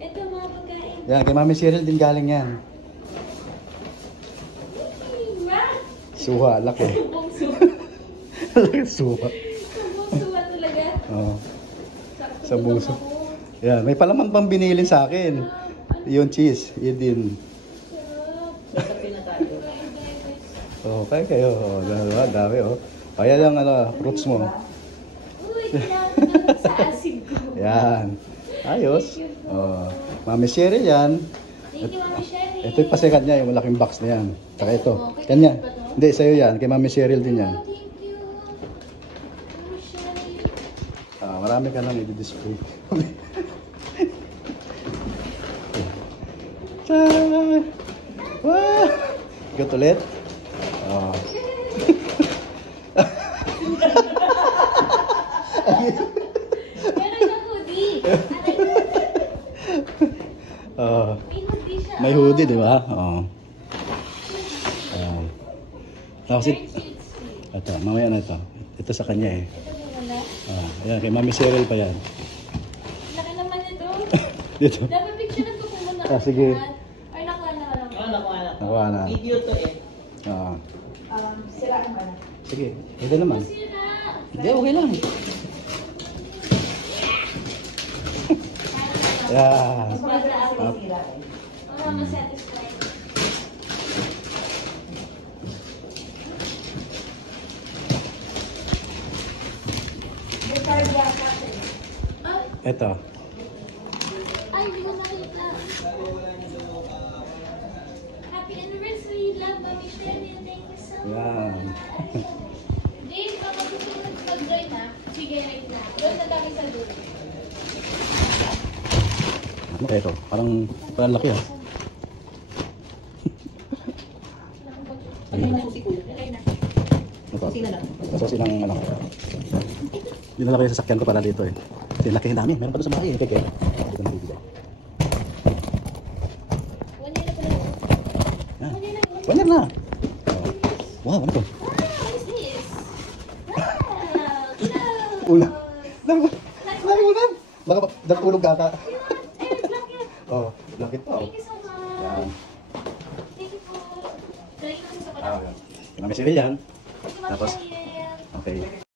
Ito mga pagkain. Yan, kay Mami Cheryl din galing yan. Suha, laki. Subong suha. Laki suha. Subong suha talaga. Oo. Sa buso. Yan, may palaman pang binilin sa akin. Yung cheese, yun din. Okay kayo. Oh, dami oh. Kaya yung fruits mo. Uy, kailangan sa asin ko. Yan. Ayos. Oh, Mami Cheryl yan. Thank you, Mami Cheryl. Ito yung pasikat niya, yung malaking box na yan. Tsaka ito. Kanya. Hindi, sa'yo yan. Kay Mami Cheryl din yan. Thank you. Mami Cheryl. Marami ka lang i-display. Wow! Got ulit? Oh. Meron siyang hoodie. May hoodie siya. May hoodie, di ba? Oo. Tapos ito, mamaya na ito. Ito sa kanya eh. Ito mo wala. Ayan, kay Mami Cheryl pa yan. Laki naman ito. Dito. Dapat picture ko muna. Sige. Ay, nakuha na. Nakuha na. Video to eh. Siraan ka na. Sige, ito naman. Sira. Hindi, okay lang. Yan. Para ma-satisfied. Ito. Ay, hindi ko nakita. Happy anniversary, love, Mami Cheryl. Thank you so much. Yan. Dave, kapag gusto mo mag-join na, sige, right na. Doon na kami sa dulo. Ano kaya ito? Parang laki ah. Ano na si Kuya? Ito. Sino lang? Kasi silang ano. Dinala ko yung sasakyan ko para dito eh. Kasi laki ang dami. Meron pa doon sa bahay eh. Kaya dito na bibigay. One year na pala. Yan. One year na. One year na. Wow, ano to? What is this? Wow! Ulan. Laki ulan. Baka nagulog ata. Ay, nag-blanket. Oh, lakit pa. Thank you so much. Yan. Thank you po. Dahil kasi sa Yan. Kailangan sila yan. Thank you, Ma'am Tapos, Cheryl. okay.